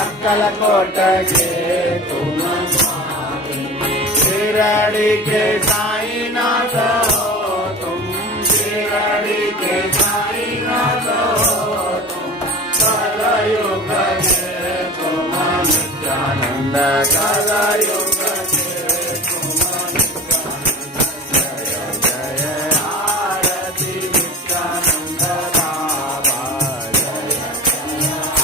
अक्कलकोट के तुम स्वामी, शिरडी के साईनाथ हो तुम, शिरडी के साईनाथ हो तुम, कलयुग के तुम नित्यानंद, कलयुग के तुम नित्यानंद। जय जय आरती नित्यानंद बाबा, जय जय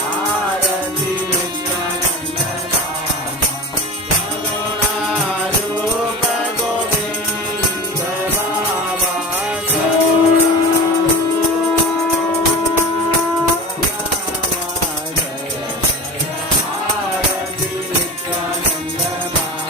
आरती नित्यानंद बाबा। रूप गोविंद बाबा, जय जय आरती नित्यानंद बाबा।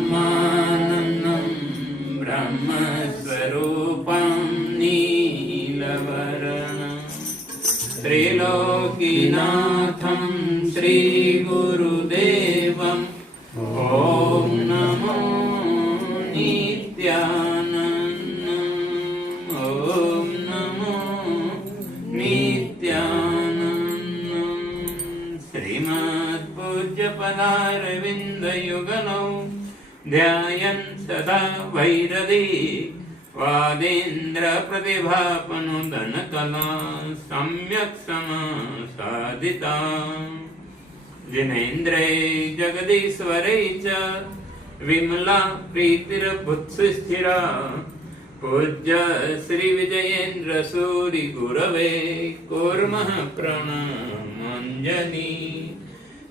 ब्रह्मानन्दं ब्रह्मस्वरूपं नीलवर्णं त्रिलोकीनाथं श्रीगुरुदेवम् ॐ नमो नित्यानन्दम् ॐ नमो नित्यानन्दम् श्रीमद्पूज्यपदारविन्दयुगलौ ध्यायन् सदा वैरदी वादेन्द्रप्रतिभापनुदनकला सम्यक् समासादिता जिनेन्द्रै जगदीश्वरै च विमला प्रीतिर्बुद्धिस्थिरा पूज्य श्री विजयेन्द्र सूरि गुरवे कुर्मः प्रणामाञ्जलि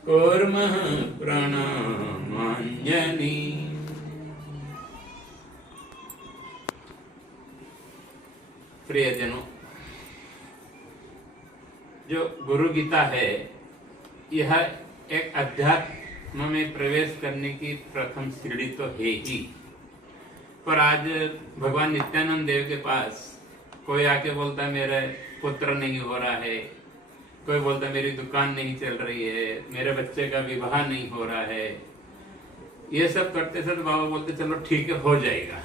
कुर्मः प्रणामाञ्जलि। प्रियजनों, जो गुरु गीता है यह एक अध्यात्म में प्रवेश करने की प्रथम सीढ़ी तो है ही, पर आज भगवान नित्यानंद देव के पास कोई आके बोलता है मेरा पुत्र नहीं हो रहा है, कोई बोलता है मेरी दुकान नहीं चल रही है, मेरे बच्चे का विवाह नहीं हो रहा है, ये सब करते थे तो बाबा बोलते चलो ठीक है हो जाएगा।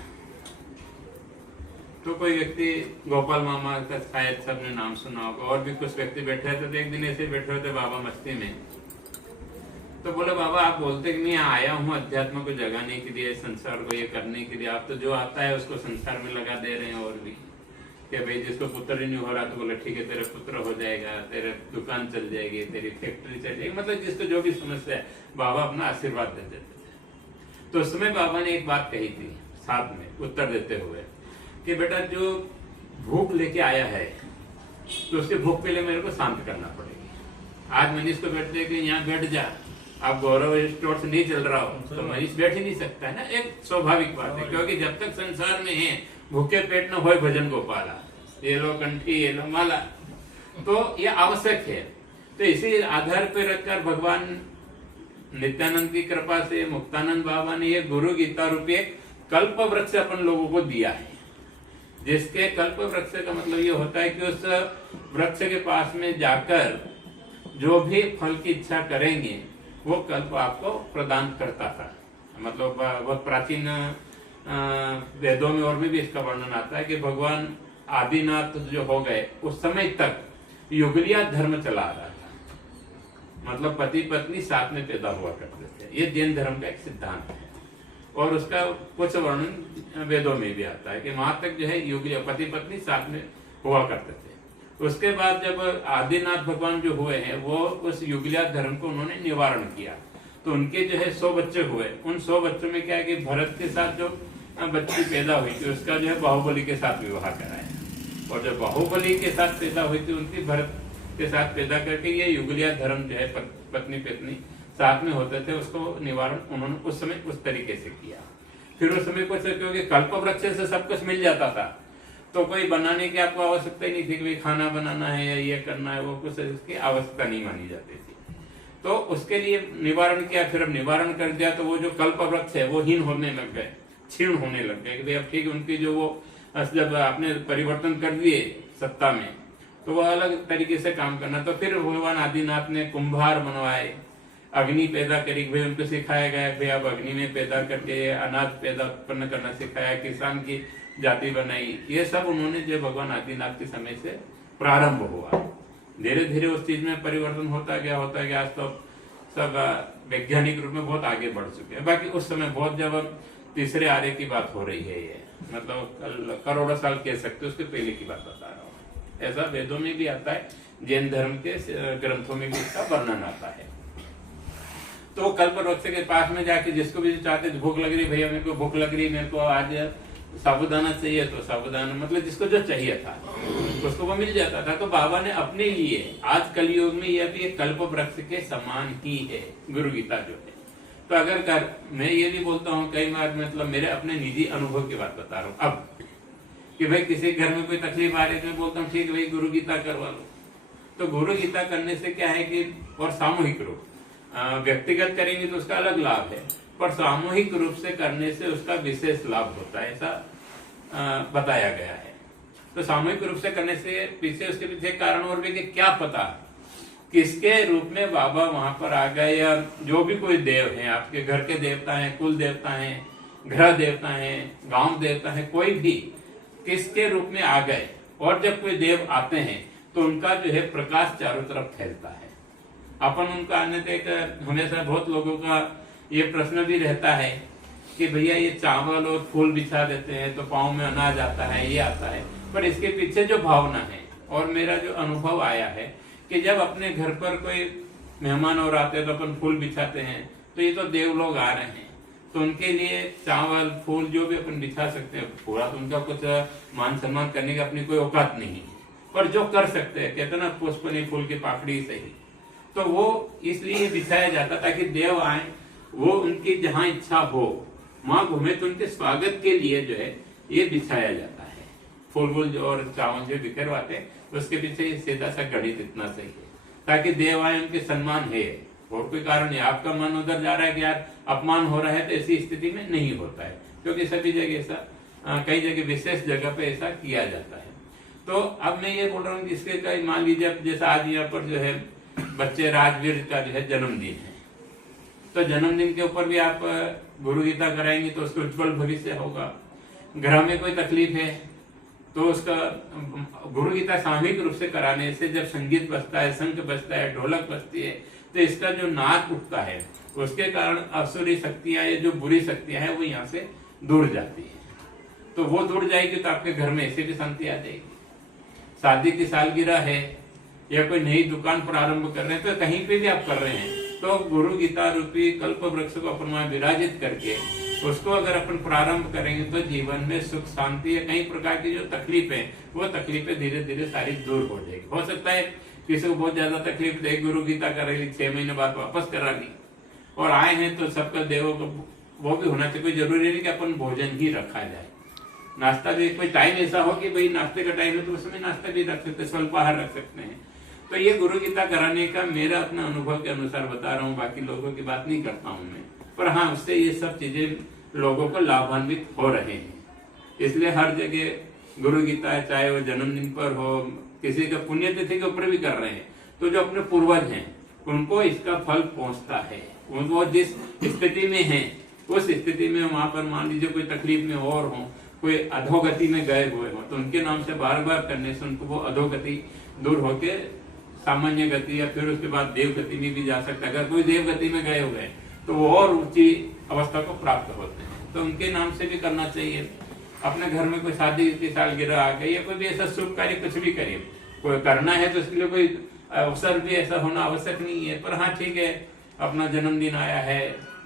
तो कोई व्यक्ति गोपाल मामा का शायद सबने नाम सुना होगा, और भी कुछ व्यक्ति बैठे थे, तो एक दिन ऐसे बैठे होते बाबा मस्ती में, तो बोले बाबा आप बोलते कि मैं आया हूँ अध्यात्म को जगाने के लिए, संसार को ये करने के लिए, आप तो जो आता है उसको संसार में लगा दे रहे हैं। और भी कि भाई जिसको पुत्र ही नहीं हो रहा तो बोले ठीक है तेरे पुत्र हो जाएगा, तेरे दुकान चल जाएगी, तेरी फैक्ट्री चल जाएगी, मतलब जिसको जो भी समस्या है बाबा अपना आशीर्वाद दे देते थे। तो उस समय बाबा ने एक बात कही थी साथ में उत्तर देते हुए कि बेटा जो भूख लेके आया है तो उसके भूख के लिए मेरे को शांत करना पड़ेगी। आज मनीष को बैठते कि यहाँ बैठ जा, आप गौरव स्टोर से नहीं चल रहा हो तो मनीष बैठ ही नहीं सकता है ना, एक स्वाभाविक बात है, क्योंकि जब तक संसार में है भूखे पेट न होए भजन गोपाला, ये लो कंठी ये लो माला, तो ये आवश्यक है। तो इसी आधार पर रखकर भगवान नित्यानंद की कृपा से मुक्तानंद बाबा ने ये गुरु गीता रूपी एक कल्प वृक्ष अपन लोगों को दिया है, जिसके कल्प वृक्ष का मतलब ये होता है कि उस वृक्ष के पास में जाकर जो भी फल की इच्छा करेंगे वो कल्प आपको प्रदान करता था। मतलब बहुत प्राचीन वेदों में और भी इसका वर्णन आता है कि भगवान आदिनाथ जो हो गए उस समय तक युगलिया धर्म चला आ रहा था, मतलब पति पत्नी साथ में पैदा हुआ करते थे। ये जैन धर्म का एक सिद्धांत है और उसका कुछ वर्णन वेदों में भी आता है कि वहां तक जो है युगलिया पति पत्नी साथ में हुआ करते थे। उसके बाद जब आदिनाथ भगवान जो हुए हैं वो उस युगलिया धर्म को उन्होंने निवारण किया, तो उनके जो है 100 बच्चे हुए। उन 100 बच्चों में क्या है कि भरत के साथ जो बच्ची पैदा हुई थी उसका जो है बाहुबली के साथ विवाह कराया, और जो बाहुबली के साथ पैदा हुई थी उनकी भरत के साथ पैदा करके ये युगलिया धर्म जो है पत्नी पत्नी साथ में होते थे, उसको निवारण उन्होंने उस समय उस तरीके से किया। फिर उस समय कुछ क्योंकि कल्प वृक्ष से सब कुछ मिल जाता था तो कोई बनाने की आपको आवश्यकता ही नहीं थी कि खाना बनाना है या ये करना है, वो कुछ इसकी आवश्यकता नहीं मानी जाती थी। तो उसके लिए निवारण किया, फिर अब निवारण कर दिया तो वो जो कल्प वृक्ष है वो हीन होने लग गए, क्षीण होने लग गए कि भाई अब ठीक उनकी जो वो जब आपने परिवर्तन कर दिए सत्ता में तो वो अलग तरीके से काम करना। तो फिर भगवान आदिनाथ ने कुंभार बनवाए, अग्नि पैदा करी, भाई उनको सिखाया गया भाई अब अग्नि में पैदा करके अनाज पैदा उत्पन्न करना सिखाया, किसान की जाति बनाई। ये सब उन्होंने जो भगवान आदिनाथ के समय से प्रारंभ हुआ। धीरे धीरे उस चीज में परिवर्तन होता गया आज तो सब वैज्ञानिक रूप में बहुत आगे बढ़ चुके हैं। बाकी उस समय बहुत जब तीसरे आर्य की बात हो रही है, ये मतलब करोड़ों साल कह सकते, उसके पहले की बात बता रहा हूँ। ऐसा वेदों में भी आता है, जैन धर्म के ग्रंथों में भी इसका वर्णन आता है। तो कल्प वृक्ष के पास में जाके जिसको भी चाहते भूख लग रही, भैया मेरे को भूख लग रही, मेरे को आज साबुदाना चाहिए, तो साबुदाना मतलब जिसको जो चाहिए था उसको वो मिल जाता था। तो बाबा ने अपने लिए आज कलयुग में यह भी एक कल्प वृक्ष के समान ही है गुरु गीता जो है। तो अगर मैं ये भी बोलता हूँ कई बार, मतलब मेरे अपने निजी अनुभव की बात बता रहा हूँ अब, कि भाई किसी घर में कोई तकलीफ आ रही है, मैं बोलता हूँ ठीक है भाई गुरु गीता करवा लो। तो गुरु गीता करने से क्या है कि और सामूहिक रूप व्यक्तिगत करेंगे तो उसका अलग लाभ है, पर सामूहिक रूप से करने से उसका विशेष लाभ होता है, ऐसा बताया गया है। तो सामूहिक रूप से करने से पीछे उसके पीछे कारण और भी कि क्या पता किसके रूप में बाबा वहां पर आ गए, या जो भी कोई देव है, आपके घर के देवता हैं, कुल देवता हैं, ग्रह देवता हैं, गांव देवता है, कोई भी किसके रूप में आ गए। और जब कोई देव आते हैं तो उनका जो है प्रकाश चारों तरफ फैलता है। अपन उनका आने तक हमेशा बहुत लोगों का ये प्रश्न भी रहता है कि भैया ये चावल और फूल बिछा देते हैं तो पाँव में अनाज आता है, ये आता है, पर इसके पीछे जो भावना है और मेरा जो अनुभव आया है कि जब अपने घर पर कोई मेहमान और आते हैं तो अपन फूल बिछाते हैं, तो ये तो देव लोग आ रहे हैं, तो उनके लिए चावल फूल जो भी अपन बिछा सकते हैं, पूरा तो उनका कुछ मान सम्मान करने का अपनी कोई औकात नहीं है, पर जो कर सकते हैं, कहते ना पुष्पनी फूल की पाकड़ी सही, तो वो इसलिए बिछाया जाता ताकि देव आए, वो उनकी जहाँ इच्छा हो माँ घूमे तो उनके स्वागत के लिए जो है ये बिछाया जाता है। फूल जो और चावल जो बिखरवाते हैं उसके पीछे सीधा सा गणित इतना सही है ताकि देव आए, उनके सम्मान है, और कोई कारण नहीं। आपका मन उधर जा रहा है कि यार अपमान हो रहा है, तो ऐसी स्थिति में नहीं होता है, क्योंकि सभी जगह ऐसा कई जगह विशेष जगह पे ऐसा किया जाता है। तो अब मैं ये बोल रहा हूँ इसके मान लीजिए अब जैसा आज यहाँ पर जो है बच्चे राजवीर का जो है जन्मदिन है, तो जन्मदिन के ऊपर भी आप गुरु गीता कराएंगे तो उसको उज्जवल भविष्य होगा। ग्रह में कोई तकलीफ है तो उसका गुरु गीता सामूहिक रूप से कराने से जब संगीत बजता है, शंख बजता है, ढोलक बजती है, तो इसका जो नाद उठता है उसके कारण असुरी शक्तियां, ये जो बुरी शक्तियां हैं वो यहाँ से दूर जाती है। तो वो दूर जाएगी तो आपके घर में ऐसे भी शांति आ जाएगी। शादी की सालगिरह है या कोई नई दुकान प्रारंभ कर रहे हैं, तो कहीं पे भी आप कर रहे हैं तो गुरु गीता रूपी कल्प वृक्ष को अपन वहां विराजित करके उसको अगर अपन प्रारंभ करेंगे तो जीवन में सुख शांति या कई प्रकार की जो तकलीफें, वो तकलीफें धीरे धीरे सारी दूर हो जाएगी। हो सकता है किसी को बहुत ज्यादा तकलीफ दे, गुरु गीता करा ली, 6 महीने बाद वापस करा ली और आए हैं तो सबका देवों को वो भी होना चाहिए। कोई जरूरी नहीं कि अपन भोजन ही रखा जाए, नाश्ता भी कोई टाइम ऐसा हो कि भाई नाश्ते का टाइम है तो उसमें नाश्ता भी रख सकते, स्वल्पाहार रख सकते हैं। तो ये गुरु गीता कराने का मेरा अपना अनुभव के अनुसार बता रहा हूँ, बाकी लोगों की बात नहीं करता हूँ मैं, पर हाँ उससे ये सब चीजें लोगों को लाभान्वित हो रहे हैं। इसलिए हर जगह गुरु गीता है, चाहे वो जन्मदिन पर हो, किसी का पुण्यतिथि के ऊपर भी कर रहे हैं, तो जो अपने पूर्वज हैं उनको इसका फल पहुंचता है। वो जिस स्थिति में है उस स्थिति में वहां पर मान लीजिए कोई तकलीफ में और हो, कोई अधोगति में गए हुए हो, तो उनके नाम से बार बार करने से उनको वो अधोगति दूर होके सामान्य गति या फिर उसके बाद देव गति में भी जा सकता है। अगर कोई देव गति में गए हुए हैं तो वो और ऊंची अवस्था को प्राप्त होते हैं, तो उनके नाम से भी करना चाहिए। अपने घर में कोई शादी की सालगिरह आ गई या कोई भी ऐसा शुभ कार्य कुछ भी करिए, कोई करना है तो उसके लिए कोई अवसर भी ऐसा होना आवश्यक नहीं है, पर हाँ ठीक है अपना जन्मदिन आया है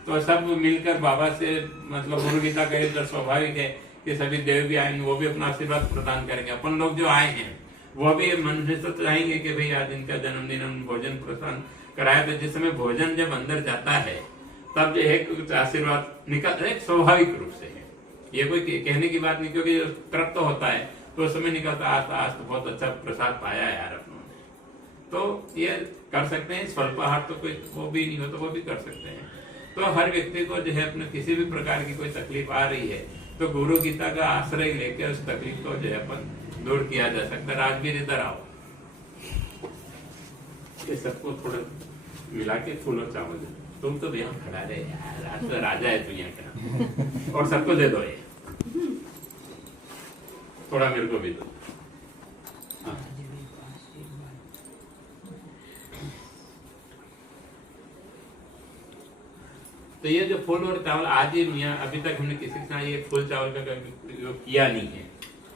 तो सब मिलकर बाबा से मतलब गुरु गीता कहे तो स्वाभाविक है कि सभी देव भी आएंगे, वो भी अपना आशीर्वाद प्रदान करेंगे। अपन लोग जो आए हैं वो भी मन से तो चाहेंगे कि भाई आज इनका जन्मदिन हम भोजन प्रदान कराया, तो जिस समय भोजन जब अंदर जाता है तब जो है कुछ आशीर्वाद निकल एक स्वाभाविक रूप से है, ये कोई कहने की बात नहीं, क्योंकि तृप्त तो होता है तो उस समय निकलता आज तो बहुत अच्छा प्रसाद पाया है यार अपनों ने, तो ये कर सकते हैं। स्वल्पाहार तो कोई वो भी नहीं हो तो वो भी कर सकते हैं। तो हर व्यक्ति को जो है अपने किसी भी प्रकार की कोई तकलीफ आ रही है तो गुरु गीता का आश्रय लेकर उस तकलीफ को जो है अपन दूर किया जा सकता है। राजवीर इधर आओ, ये सबको थोड़ा मिला के फूल और चावल दे। तुम तो यहाँ खड़ा रहे यार, आज तो राजा है दुनिया का, और सबको दे दो ये, थोड़ा मेरे को भी दो। हाँ। तो ये जो फूल और चावल आज ही मियाँ अभी तक हमने किसी के साथ ये फूल चावल का उपयोग किया नहीं है,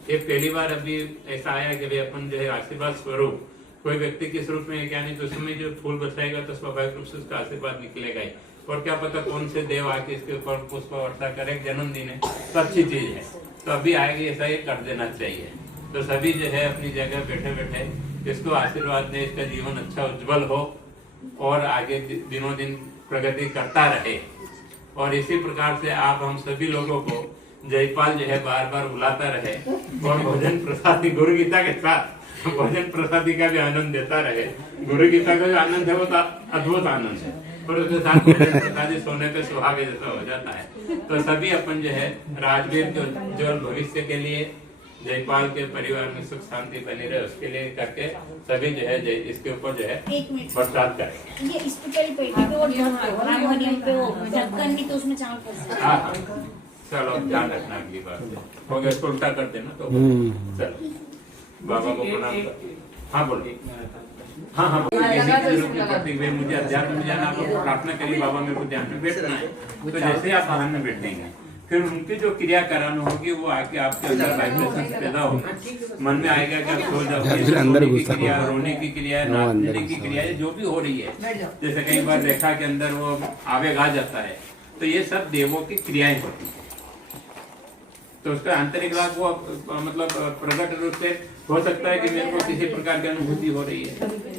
ये पहली बार अभी ऐसा आया कि भाई अपन जो है आशीर्वाद स्वरूप कोई व्यक्ति किस रूप में है क्या नहीं, तो उसमें जो फूल बरसाएगा तो स्वाभाविक रूप से उसका आशीर्वाद निकलेगा ही, और क्या पता कौन से देव आके इसके ऊपर पुष्प वर्षा करे। जन्मदिन है तो अच्छी चीज है, तो अभी आएगी ऐसा ये कर देना चाहिए। तो सभी जो है अपनी जगह बैठे बैठे इसको आशीर्वाद दे, इसका जीवन अच्छा उज्जवल हो और आगे दिनों दिन प्रगति करता रहे। और इसी प्रकार से आप हम सभी लोगों को जयपाल जो है बार बार बुलाता रहे और भोजन प्रसादी गुरु गीता के साथ भोजन प्रसादी का भी आनंद देता रहे। गुरु गीता का जो आनंद है वो तो अद्भुत आनंद है। और उसके साथ पिताजी सोने पे सुहागे जैसा हो जाता है। तो सभी अपन जो है राजवीर के उज्जवल भविष्य के लिए, जयपाल के परिवार में सुख शांति बनी रहे उसके लिए करके सभी जो है इसके ऊपर जो है बरसात करें। ये इस पे पहले पेटी पे और हारमोनियम पे वो ढक्कन भी तो उसमें चावल फंस जाता है। हाँ, चलो ध्यान रखना अगली बार हो गया, इसको उल्टा कर देना तो चलो बाबा को प्रणाम कर। हाँ बोलो। हाँ हाँ मुझे अध्यात्म में जाना, आप प्रार्थना करिए बाबा मेरे को ध्यान में बैठना है। तो जैसे आप ध्यान में बैठेंगे फिर उनकी जो क्रिया कराना होगी वो आके आपके अंदर वाइब्रेशन पैदा होगा, मन में आएगा कि आप सो जाओ। अंदर की क्रिया, रोने की क्रिया, नाचने की क्रिया जो भी हो रही है, जैसे कई बार रेखा के अंदर वो आवेग आ जाता है, तो ये सब देवों की क्रियाएं होती है। तो उसका आंतरिक लाभ वो मतलब प्रकट रूप से हो सकता है कि मेरे को किसी प्रकार की अनुभूति हो रही है,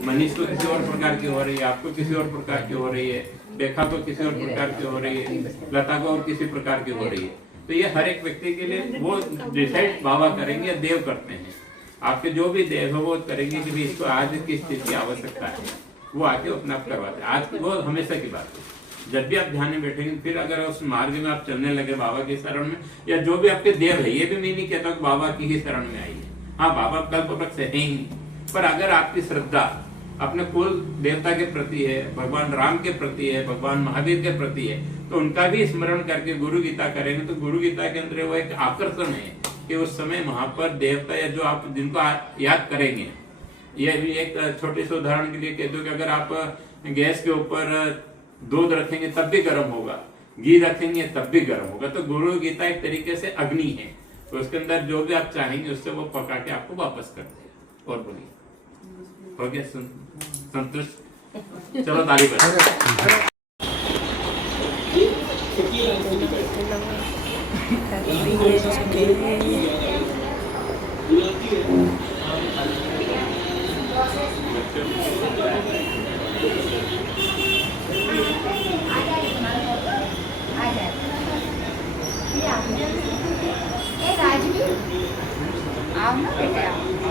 मनीष को किसी और प्रकार की हो रही है, आपको किसी और प्रकार की हो रही है, रेखा को किसी और प्रकार की हो रही है, लता को और किसी प्रकार की हो रही है। तो ये हर एक व्यक्ति के लिए वो डिसाइड बाबा करेंगे या देव करते हैं। आपके जो भी देव है वो करेंगे कि भाई इसको आज किस चीज की आवश्यकता है, वो आके अपने आप करवाते हैं। आज वो हमेशा की बात है। जब भी आप ध्यान में बैठेंगे फिर अगर उस मार्ग में आप चलने लगे बाबा की शरण में, या जो भी आपके देव है, ये भी मैं नहीं कहता कि बाबा की ही शरण में आइए। हाँ, बाबा कल्प वृक्ष है ही, पर अगर आपकी श्रद्धा अपने कुल देवता के प्रति है, भगवान राम के प्रति है, भगवान महावीर के प्रति है, तो उनका भी स्मरण करके गुरु गीता करेंगे तो गुरु गीता के अंदर वो एक आकर्षण है कि उस समय वहां पर देवता या जो आप जिनको याद करेंगे। यह भी एक छोटे से उदाहरण के लिए कह दो कि अगर आप गैस के ऊपर दूध रखेंगे तब भी गर्म होगा, घी रखेंगे तब भी गर्म होगा। तो गुरु गीता एक तरीके से अग्नि है, तो उसके अंदर जो भी आप चाहेंगे उससे वो पका के आपको वापस कर देगा। और बोलिए, हो गया संतुष्ट? चलो ताली बजाओ। राजवीर आओ ना बेटा।